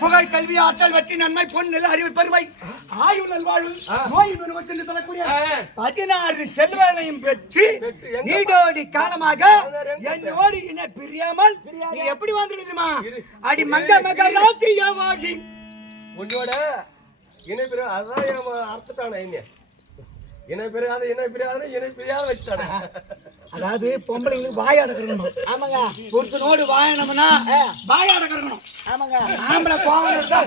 புகழ் கல்வி ஆற்றல் வெற்றி நன்மை பொன் நில அறிவு பெருமை ஆயுள் நல்வாழ்வு நோய் நுணுவத்தில் சொல்லக்கூடிய 16 செல்வங்களையும் பெற்று நீடோடி காலமாக என்னோடு இன பிரியாமல் நீ எப்படி வந்துடுமா அடி மங்க மக ராசியவாகி உன்னோட இணை பிரியா அதான் அர்த்தத்தான இணை பிரியாத வச்சுட்டானே. அதாவது பொம்பளைங்களுக்கு வாய் அடக்கணும். ஆமாங்க. புருஷனோடு வாயனம்னா வாய் அடக்கணும். ஆமாங்க. ஆம்பளை கோவம் இருந்தா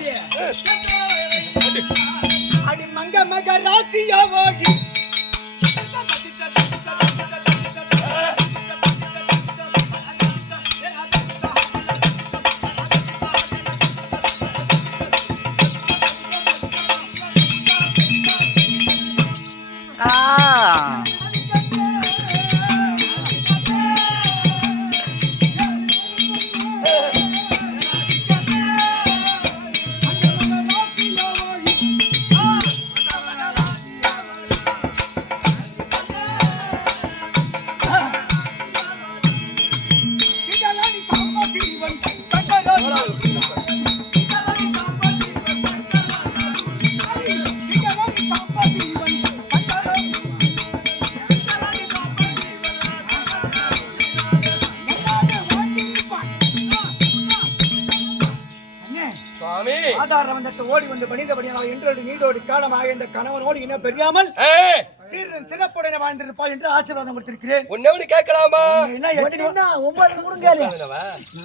அடி மங்க மக ராசியவாகி ஓடி வந்து பணிந்தபடியால் இன்றோடு நீடோடி காலமாக இந்த கணவனோடு இன பெரியாமல் சிறப்புடனே வாழ்ந்திருப்பாள் என்று ஆசீர்வாதம் கொடுத்திருக்கிறேன். ஒன்னு கேட்கலாமா?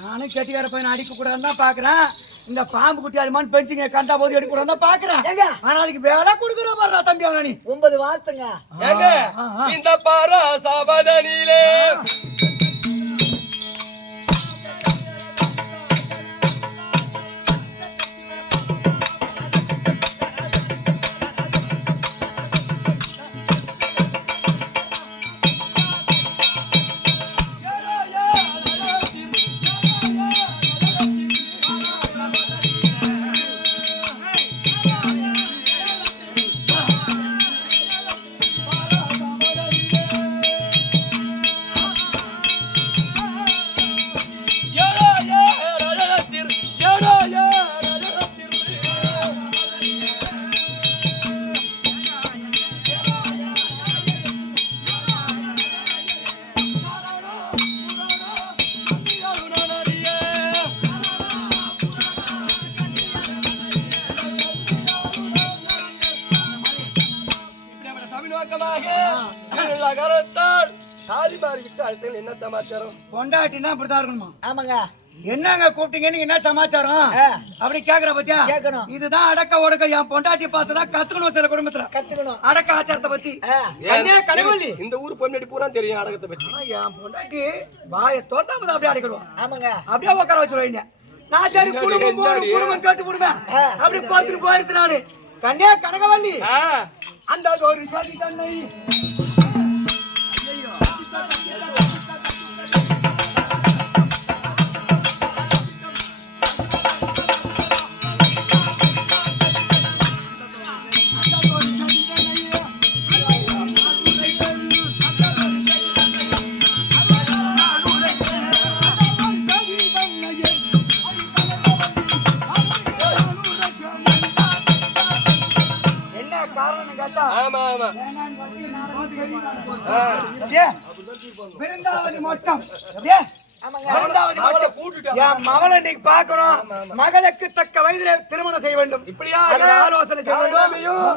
நானும் கெட்டிக்கார பையனை அடிக்க கூடாதுன்னு தான் பாக்குறேன். இந்த பாம்பு குட்டி அதுமான் பெஞ்சிங்க கண்டா போது எடுக்க கூடாது தான் பாக்குறேன். ஆனா அதுக்கு வேலை கொடுக்குற பாரு தம்பி அவனா நீ 9 வார்த்தைங்க இந்த பாரா சாவதனிலே என்ன சமாச்சாரம்? பொண்டாட்டினா அப்படிதான் இருக்கணுமா? ஆமாங்க. என்னங்க கூப்பிட்டீங்க நீங்க என்ன சமாச்சாரம் அப்படி கேக்குற பத்தியா? இதுதான் அடக்க ஒடக்க. என் பொண்டாட்டி பார்த்துதான் கத்துக்கணும். சில குடும்பத்துல கத்துக்கணும் அடக்க ஆச்சாரத்தை பத்தி. கனவல்லி இந்த ஊர் பொண்ணாடி பூரா தெரியும் அடக்கத்தை பத்தி. என் பொண்டாட்டி வாயை தோட்டாமதான் அப்படியே அடைக்கணும். ஆமாங்க. அப்படியே உட்கார வச்சுருவீங்க. நான் சரி குடும்பம் கேட்டு விடுவேன். அப்படி பார்த்துட்டு போயிருக்கு நானு. கண்ணே கனகவல்லி அந்த ஒரு சதி தன்னை மகளுக்கு தக்க வயதிலே திருமணம் செய்ய வேண்டும். இப்படியா ஆலோசனை செய்ய வேண்டும்.